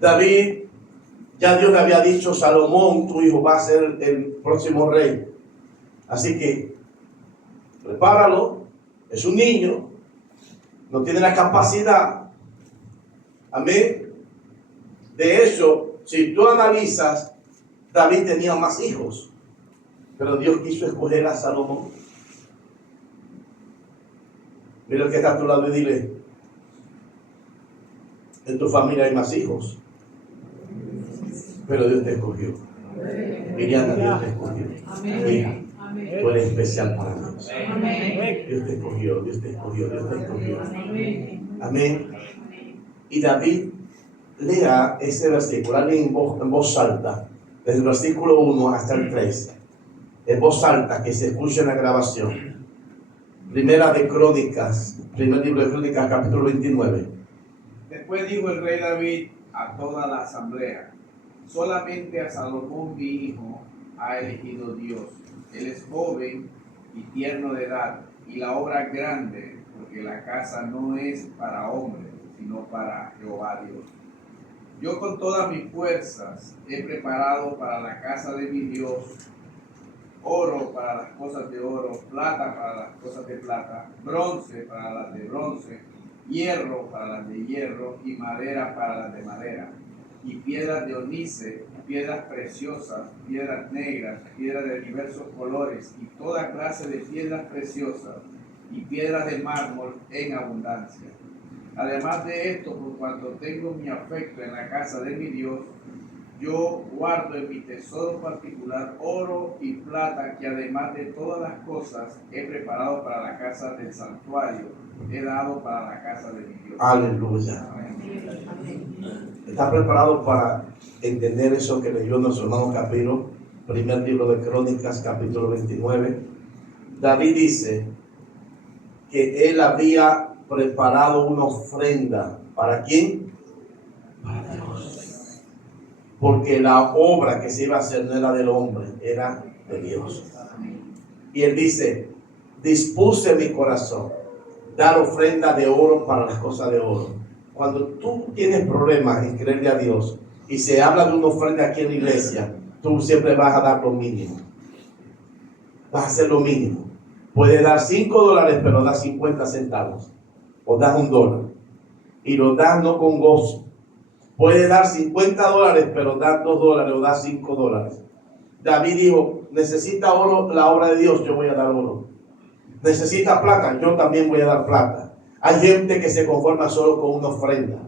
David, ya Dios le había dicho, Salomón, tu hijo va a ser el próximo rey. Así que, prepáralo, es un niño, no tiene la capacidad. Amén. De hecho, si tú analizas, David tenía más hijos. Pero Dios quiso escoger a Salomón. Mira el que está a tu lado y dile, en tu familia hay más hijos. Pero Dios te escogió. Miriana, Dios te escogió. Hija, tú eres especial para Dios. Dios te escogió, Dios te escogió, Dios te escogió. Amén. Y David, lea ese versículo, en voz alta, desde el versículo 1 hasta el 3. En voz alta, que se escuche en la grabación. Primera de Crónicas, primer libro de Crónicas, capítulo 29. Después dijo el rey David a toda la asamblea: solamente a Salomón mi hijo ha elegido Dios. Él es joven y tierno de edad, y la obra es grande, porque la casa no es para hombres, sino para Jehová Dios. Yo con todas mis fuerzas he preparado para la casa de mi Dios oro para las cosas de oro, plata para las cosas de plata, bronce para las de bronce, hierro para las de hierro y madera para las de madera, y piedras de onice, piedras preciosas, piedras negras, piedras de diversos colores y toda clase de piedras preciosas y piedras de mármol en abundancia. Además de esto, por cuanto tengo mi afecto en la casa de mi Dios, yo guardo en mi tesoro particular oro y plata, que además de todas las cosas he preparado para la casa del santuario, he dado para la casa de mi Dios. Aleluya. ¿Está preparado para entender eso que leyó nuestro hermano Capiro? Primer libro de Crónicas, capítulo 29. David dice que él había preparado una ofrenda. ¿Para quién? Para Dios. Porque la obra que se iba a hacer no era del hombre, era de Dios. Y él dice, dispuse mi corazón, dar ofrenda de oro para las cosas de oro. Cuando tú tienes problemas en creerle a Dios y se habla de una ofrenda aquí en la iglesia, tú siempre vas a dar lo mínimo. Vas a hacer lo mínimo. Puedes dar $5, pero das 50 centavos. O das $1. Y lo das no con gozo. Puede dar $50, pero da $2 o da $5. David dijo, necesita oro la obra de Dios, yo voy a dar oro. Necesita plata, yo también voy a dar plata. Hay gente que se conforma solo con una ofrenda.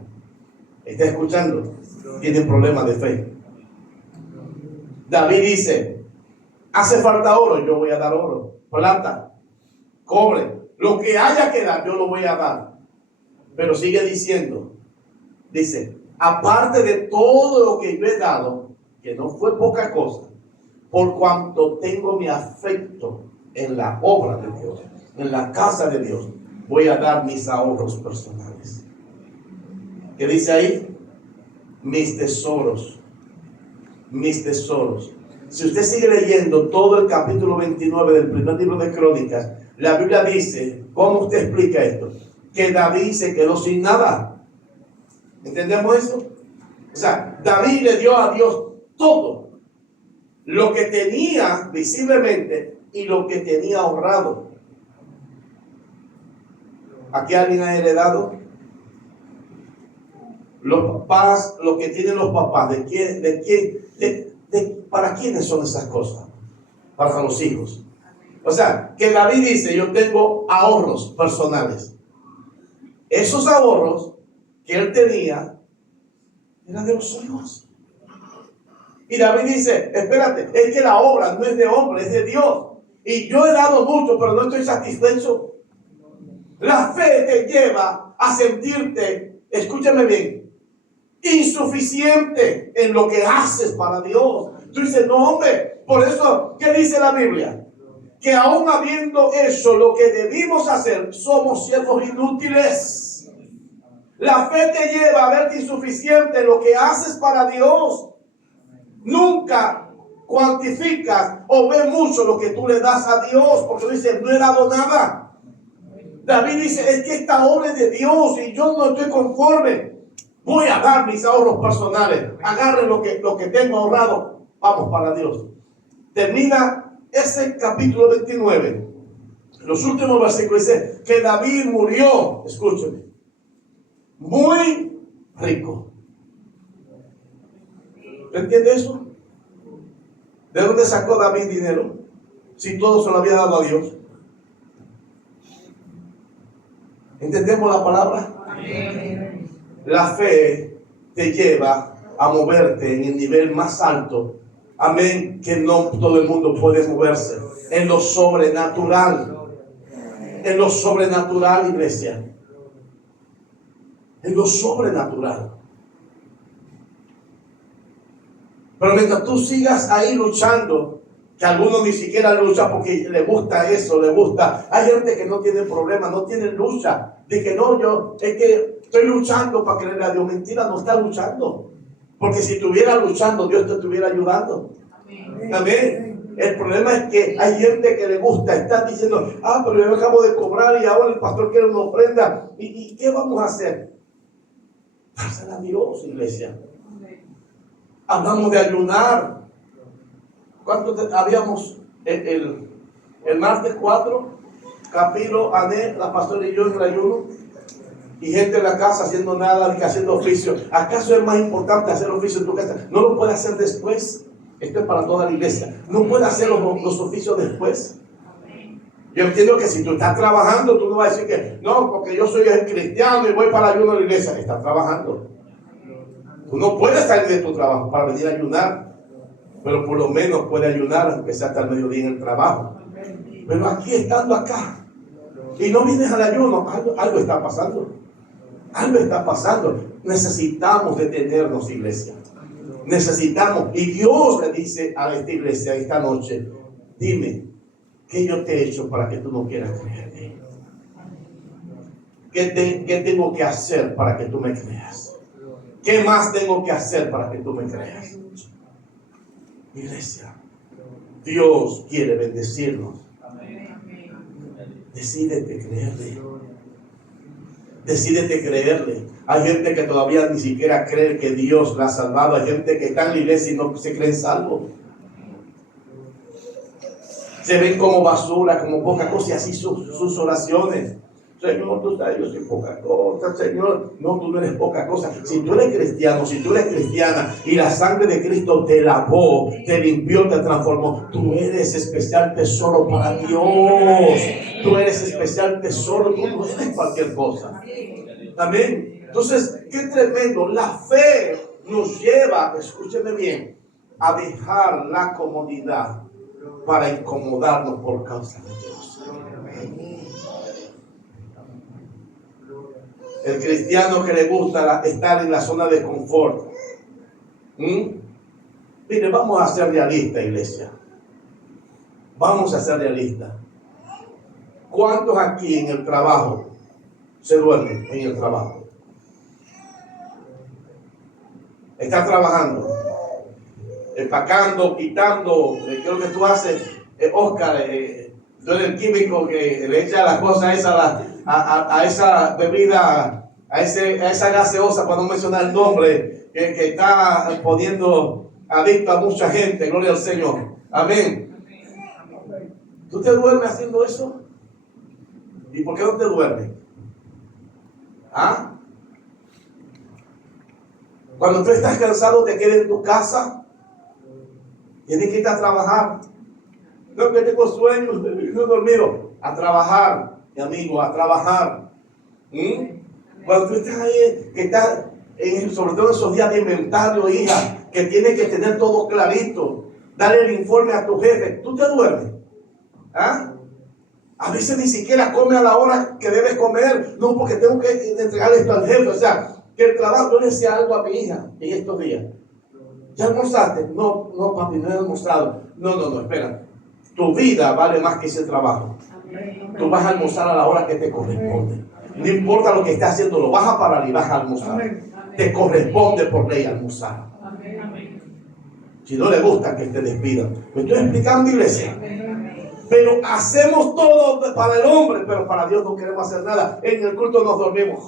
¿Está escuchando? Tienen problemas de fe. David dice, hace falta oro, yo voy a dar oro. Plata, cobre, Lo que haya que dar, yo lo voy a dar. Pero sigue diciendo, dice, aparte de todo lo que yo he dado, que no fue poca cosa, por cuanto tengo mi afecto en la obra de Dios, en la casa de Dios, voy a dar mis ahorros personales. ¿Qué dice ahí? Mis tesoros. Mis tesoros. Si usted sigue leyendo todo el capítulo 29 del primer libro de Crónicas, la Biblia dice, ¿cómo usted explica esto? Que David se quedó sin nada. ¿Entendemos eso? O sea, David le dio a Dios todo. Lo que tenía visiblemente y lo que tenía ahorrado. ¿Aquí alguien ha heredado? Los papás, lo que tienen los papás, ¿para quiénes son esas cosas? Para los hijos. O sea, que David dice, yo tengo ahorros personales. Esos ahorros que él tenía eran de los hijos. Y David dice, espérate, es que la obra no es de hombre, es de Dios. Y yo he dado mucho, pero no estoy satisfecho. La fe te lleva a sentirte, escúchame bien, insuficiente en lo que haces para Dios. Tú dices, no hombre, por eso, ¿qué dice la Biblia? Que aún habiendo hecho lo que debimos hacer, somos siervos inútiles. La fe te lleva a verte insuficiente en lo que haces para Dios. Nunca cuantificas o ves mucho lo que tú le das a Dios, porque tú dices, no he dado nada. David dice, es que esta obra es de Dios y yo no estoy conforme. Voy a dar mis ahorros personales. Agarren lo que tengo ahorrado. Vamos para Dios. Termina ese capítulo 29. Los últimos versículos dice que David murió, escúcheme, muy rico. ¿Entiende eso? ¿De dónde sacó David dinero? Si todo se lo había dado a Dios. ¿Entendemos la palabra? Amén. La fe te lleva a moverte en el nivel más alto. Amén. Que no todo el mundo puede moverse. En lo sobrenatural. En lo sobrenatural, iglesia. En lo sobrenatural. Pero mientras tú sigas ahí luchando, que algunos ni siquiera luchan porque le gusta eso, le gusta. Hay gente que no tiene problema, no tiene lucha. De que no, yo es que estoy luchando para creerle a Dios. Mentira, no está luchando. Porque si estuviera luchando, Dios te estuviera ayudando. Amén. Amén. El problema es que hay gente que le gusta. Están diciendo, pero yo acabo de cobrar y ahora el pastor quiere una ofrenda. ¿Y qué vamos a hacer? Dársela a Dios, iglesia. Hablamos de ayunar. ¿Cuántos habíamos el martes 4? Capítulo, Ané, la pastora y yo en el ayuno. Y gente en la casa haciendo nada, ni haciendo oficio. ¿Acaso es más importante hacer oficio en tu casa? No lo puede hacer después. Esto es para toda la iglesia. No puede hacer los oficios después. Yo entiendo que si tú estás trabajando, tú no vas a decir que no, porque yo soy cristiano y voy para el ayuno de la iglesia. Estás trabajando. Tú no puedes salir de tu trabajo para venir a ayunar, pero por lo menos puede ayunar, aunque sea hasta el mediodía en el trabajo. Pero aquí, estando acá, y no vienes al ayuno, algo está pasando. Algo está pasando. Necesitamos detenernos, iglesia. Necesitamos. Y Dios le dice a esta iglesia esta noche, dime, ¿qué yo te he hecho para que tú no quieras creerme? ¿Qué tengo que hacer para que tú me creas? ¿Qué más tengo que hacer para que tú me creas? Iglesia, Dios quiere bendecirnos. Decídete creerle. Decídete creerle. Hay gente que todavía ni siquiera cree que Dios la ha salvado. Hay gente que está en la iglesia y no se creen salvos. Se ven como basura, como poca cosa, y así sus oraciones. Señor, tú sabes, yo soy poca cosa, Señor. No, tú no eres poca cosa. Si tú eres cristiano, si tú eres cristiana y la sangre de Cristo te lavó, te limpió, te transformó, tú eres especial tesoro para Dios. Tú eres especial tesoro, tú no eres cualquier cosa. Amén. Entonces, qué tremendo. La fe nos lleva, escúcheme bien, a dejar la comodidad para incomodarnos por causa de Dios. El cristiano que le gusta estar en la zona de confort. Mire, vamos a ser realistas, iglesia. Vamos a ser realistas. ¿Cuántos aquí en el trabajo se duermen en el trabajo? Estás trabajando, empacando, quitando. ¿Qué es lo que tú haces, Oscar? Tú eres el químico que le echa las cosas esas a esa bebida, a esa gaseosa, para no mencionar el nombre, que está poniendo adicto a mucha gente. Gloria al Señor. Amén. ¿Tú te duermes haciendo eso? ¿Y por qué no te duermes? ¿Ah? Cuando tú estás cansado, te quedas en tu casa. Tienes que ir a trabajar. No, que tengo sueño, no he dormido. A trabajar, mi amigo, a trabajar. Cuando tú estás ahí, que estás, sobre todo en esos días de inventario, hija, que tienes que tener todo clarito. Dale el informe a tu jefe. ¿Tú te duermes? ¿Ah? A veces ni siquiera come a la hora que debes comer. No, porque tengo que entregarle esto al jefe. O sea, que el trabajo. Yo le decía algo a mi hija en estos días. ¿Ya almorzaste? No, papi, no he almorzado. No, espera. Tu vida vale más que ese trabajo. Tú vas a almorzar a la hora que te corresponde. No importa lo que estés haciendo, lo vas a parar y vas a almorzar. Te corresponde por ley almorzar. Si no le gusta, que te despidan. Me estoy explicando, iglesia. Pero hacemos todo para el hombre, pero para Dios no queremos hacer nada. En el culto nos dormimos.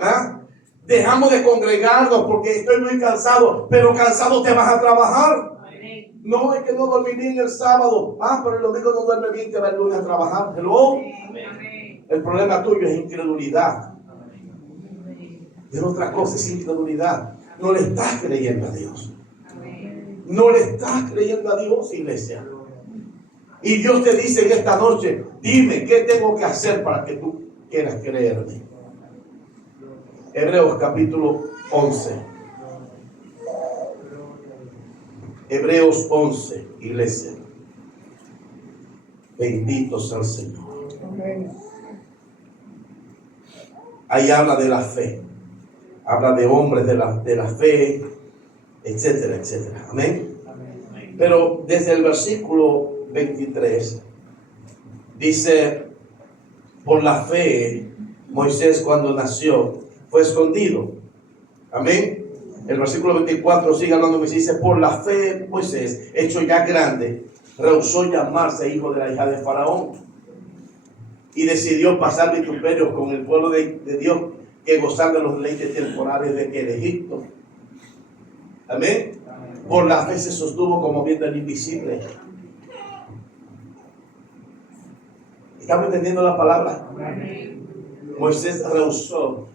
¿Ah? Dejamos de congregarnos porque estoy muy cansado, pero cansado te vas a trabajar. No, es que no dormí bien el sábado. Pero el domingo no duerme bien, te va el lunes a trabajar. Hello. El problema tuyo es incredulidad. Es otra cosa, es incredulidad. No le estás creyendo a Dios. No le estás creyendo a Dios, iglesia. Y Dios te dice en esta noche, dime, ¿qué tengo que hacer para que tú quieras creerme? Hebreos capítulo 11. Hebreos 11, iglesia. Bendito sea el Señor. Ahí habla de la fe. Habla de hombres de la fe, etcétera, etcétera. Amén. Pero desde el versículo 23 dice: por la fe Moisés, cuando nació, fue escondido. Amén. El versículo 24 sigue hablando. Me dice: por la fe Moisés, hecho ya grande, rehusó llamarse hijo de la hija de Faraón y decidió pasar vituperios con el pueblo de Dios, que gozar de los deleites temporales de Egipto. Amén. Por la fe se sostuvo como viendo el invisible. ¿Estamos entendiendo la palabra? Moisés rehusó.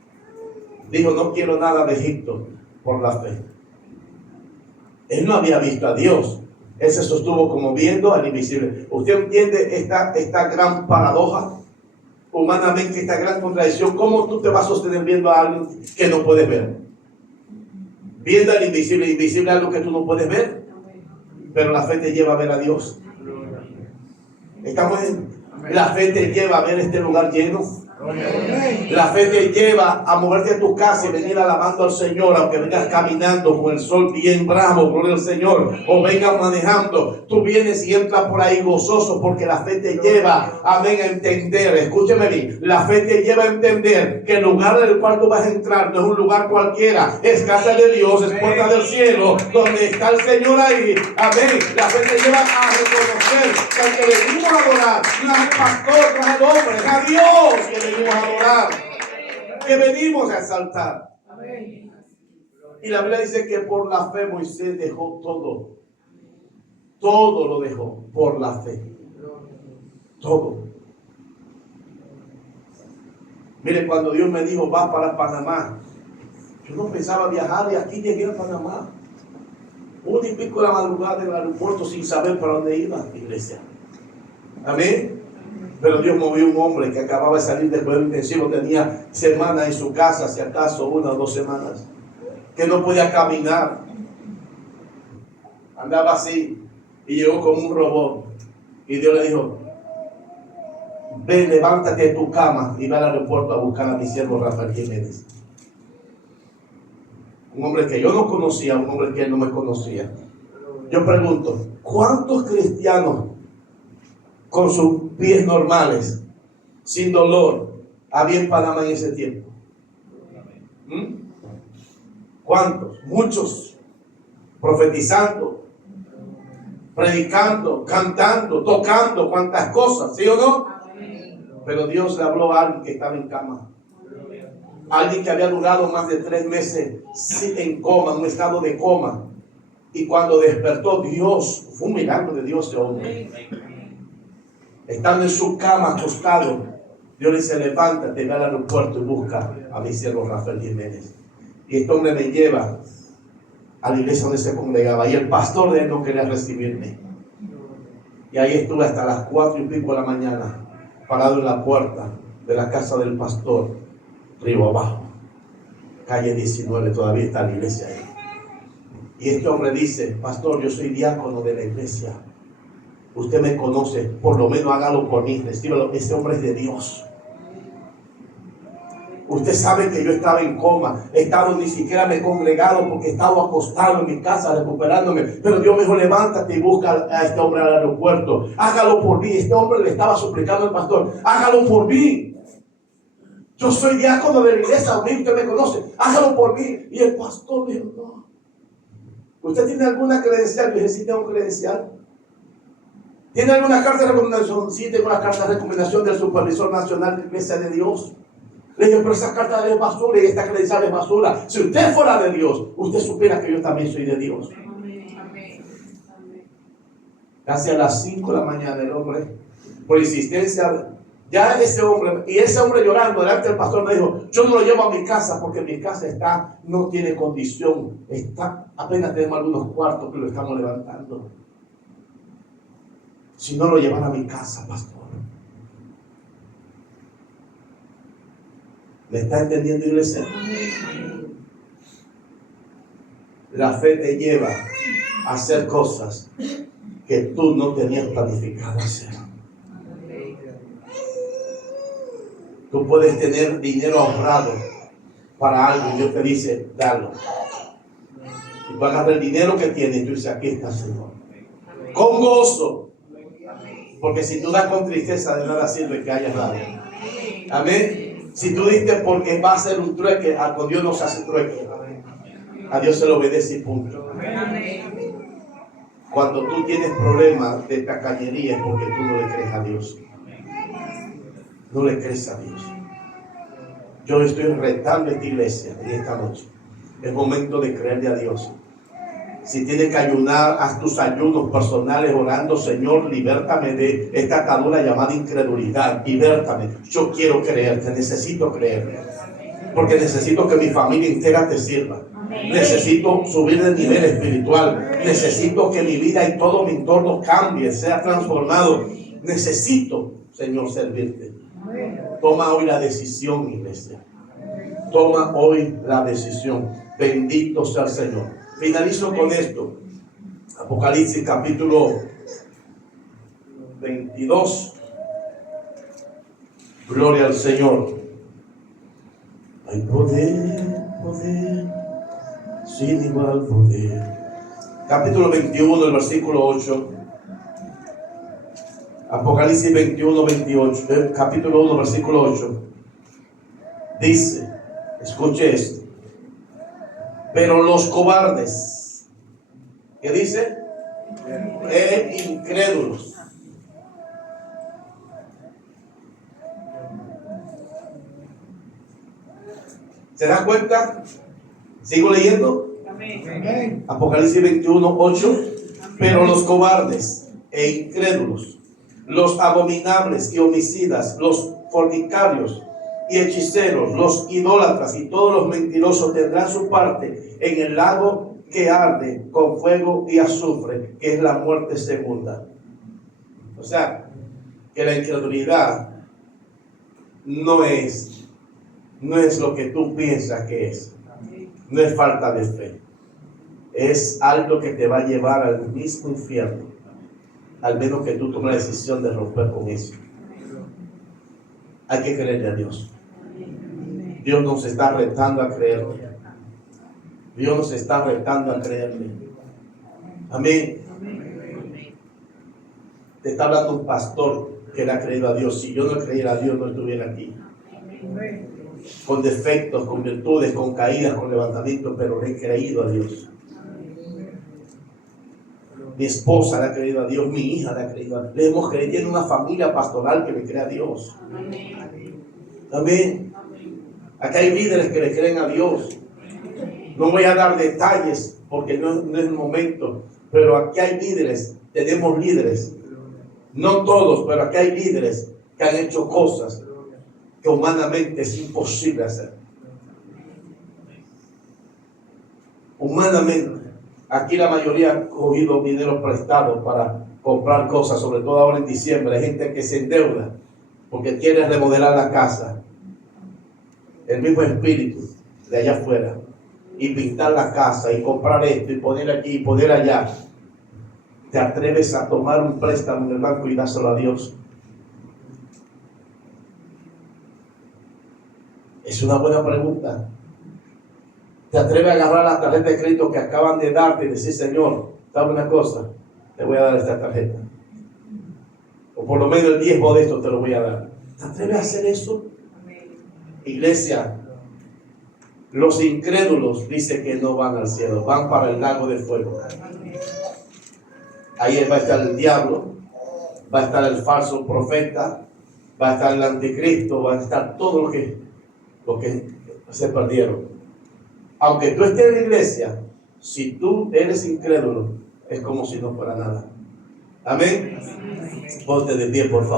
Dijo: no quiero nada de Egipto, por la fe. Él no había visto a Dios. Él se sostuvo como viendo al invisible. ¿Usted entiende esta gran paradoja? Humanamente, esta gran contradicción. ¿Cómo tú te vas a sostener viendo a alguien que no puedes ver? Viendo al invisible. Invisible es algo que tú no puedes ver, pero la fe te lleva a ver a Dios. ¿Estamos en? La fe te lleva a ver este lugar lleno. La fe te lleva a moverte a tu casa y venir alabando al Señor, aunque vengas caminando con el sol bien bravo, gloria al Señor, o vengas manejando. Tú vienes y entras por ahí gozoso, porque la fe te lleva, amén, a entender. Escúcheme bien, la fe te lleva a entender que el lugar en el cual tú vas a entrar no es un lugar cualquiera, es casa de Dios, es puerta del cielo, donde está el Señor ahí. Amén. La fe te lleva a reconocer que al que venimos a adorar no es el pastor, no es el hombre, es a Dios que venimos a adorar, que venimos a exaltar. Y la Biblia dice que por la fe Moisés dejó todo. Todo lo dejó por la fe. Todo. Mire, cuando Dios me dijo: va para Panamá, yo no pensaba viajar, y aquí llegué a Panamá. 1:00 de la madrugada en el aeropuerto sin saber para dónde iba, iglesia. Amén. Pero Dios movió un hombre que acababa de salir del cuidado intensivo, tenía semanas en su casa, si acaso 1 o 2 semanas, que no podía caminar, andaba así, y llegó como un robot. Y Dios le dijo: ve, levántate de tu cama y ve al aeropuerto a buscar a mi siervo Rafael Jiménez. Un hombre que yo no conocía, un hombre que él no me conocía. Yo pregunto, ¿cuántos cristianos con sus pies normales, sin dolor, había en Panamá en ese tiempo? ¿Cuántos? Muchos. Profetizando, predicando, cantando, tocando, cuantas cosas, ¿sí o no? Pero Dios le habló a alguien que estaba en cama. Alguien que había durado más de 3 meses en coma, en un estado de coma. Y cuando despertó, Dios, fue un milagro de Dios ese hombre. Estando en su cama acostado, Dios le dice, levántate, ve al aeropuerto y busca a mi siervo Rafael Jiménez. Y este hombre me lleva a la iglesia donde se congregaba. Y el pastor de él no quería recibirme. Y ahí estuve hasta las 4 y pico de la mañana, parado en la puerta de la casa del pastor, río abajo, calle 19, todavía está la iglesia ahí. Y este hombre dice, pastor, yo soy diácono de la iglesia. Usted me conoce, por lo menos hágalo por mí, recíbalo. Ese hombre es de Dios. Usted sabe que yo estaba en coma, ni siquiera me he congregado porque he estado acostado en mi casa recuperándome. Pero Dios me dijo, levántate y busca a este hombre al aeropuerto. Hágalo por mí. Este hombre le estaba suplicando al pastor, hágalo por mí. Yo soy diácono de la iglesia, usted me conoce, hágalo por mí. Y el pastor dijo, no. ¿Usted tiene alguna credencial? Yo dije, sí tengo credencial. ¿Tiene alguna carta de recomendación? Sí, tengo una carta de recomendación del Supervisor Nacional de Iglesia de Dios. Le dije, pero esa carta es basura y esta credencial es basura. Si usted fuera de Dios, usted supiera que yo también soy de Dios. Casi a las 5 de la mañana el hombre, por insistencia, ya ese hombre llorando delante del pastor me dijo, yo no lo llevo a mi casa porque mi casa no tiene condición. Apenas tenemos algunos cuartos que lo estamos levantando. Si no lo llevan a mi casa, pastor. ¿Me está entendiendo, iglesia? La fe te lleva a hacer cosas que tú no tenías planificado hacer. Tú puedes tener dinero ahorrado para algo y Dios te dice, dalo. Y tú agarras el dinero que tienes y tú dices, aquí está, Señor. Con gozo. Porque si tú das con tristeza, de nada sirve que hayas dado. Amén. Si tú diste porque va a ser un trueque, con Dios no se hace trueque. A Dios se le obedece y punto. Cuando tú tienes problemas de tacañería es porque tú no le crees a Dios. No le crees a Dios. Yo estoy retando esta iglesia en esta noche. Es momento de creerle a Dios. Si tienes que ayunar, haz tus ayunos personales orando, Señor, libértame de esta atadura llamada incredulidad. Libértame. Yo quiero creerte, necesito creerte. Porque necesito que mi familia entera te sirva. Necesito subir de nivel espiritual. Necesito que mi vida y todo mi entorno cambie, sea transformado. Necesito, Señor, servirte. Toma hoy la decisión, iglesia. Toma hoy la decisión. Bendito sea el Señor. Finalizo con esto. Apocalipsis capítulo 22. Gloria al Señor. Hay poder, poder, sin igual poder. Capítulo 21, el versículo 8. Apocalipsis 21, 28. Capítulo 1, versículo 8. Dice, escuche esto. Pero los cobardes, ¿qué dice? Incrédulos. ¿Se da cuenta? ¿Sigo leyendo? Amén. Apocalipsis 21, 8. Pero los cobardes e incrédulos, los abominables y homicidas, los fornicarios y hechiceros, los idólatras y todos los mentirosos tendrán su parte en el lago que arde con fuego y azufre, que es la muerte segunda. O sea, que la incredulidad no es lo que tú piensas que es. No es falta de fe. Es algo que te va a llevar al mismo infierno, al menos que tú tomes la decisión de romper con eso. Hay que creerle a Dios. Dios nos está retando a creerle. Dios nos está retando a creerle. Amén. Te está hablando un pastor que le ha creído a Dios. Si yo no creyera a Dios, no estuviera aquí. Con defectos, con virtudes, con caídas, con levantamientos, pero le he creído a Dios. Mi esposa le ha creído a Dios, mi hija le ha creído a Dios. Le hemos creído en una familia pastoral que le cree a Dios. Amén. Aquí hay líderes que le creen a Dios. No voy a dar detalles porque no es el momento, pero aquí hay líderes, tenemos líderes. No todos, pero aquí hay líderes que han hecho cosas que humanamente es imposible hacer. Humanamente. Aquí la mayoría han cogido dinero prestado para comprar cosas, sobre todo ahora en diciembre. Hay gente que se endeuda porque quiere remodelar la casa. El mismo espíritu de allá afuera. Y pintar la casa y comprar esto y poner aquí y poner allá. ¿Te atreves a tomar un préstamo en el banco y dárselo a Dios? Es una buena pregunta. ¿Te atreves a agarrar la tarjeta de crédito que acaban de darte y decir, Señor, dame una cosa, te voy a dar esta tarjeta? O por lo menos el 10 de esto te lo voy a dar. ¿Te atreves a hacer eso? Iglesia, los incrédulos dice que no van al cielo, van para el lago de fuego. Ahí va a estar el diablo, va a estar el falso profeta, va a estar el anticristo, va a estar todo lo que se perdieron. Aunque tú estés en la iglesia, si tú eres incrédulo, es como si no fuera nada. Amén. Ponte de pie, por favor.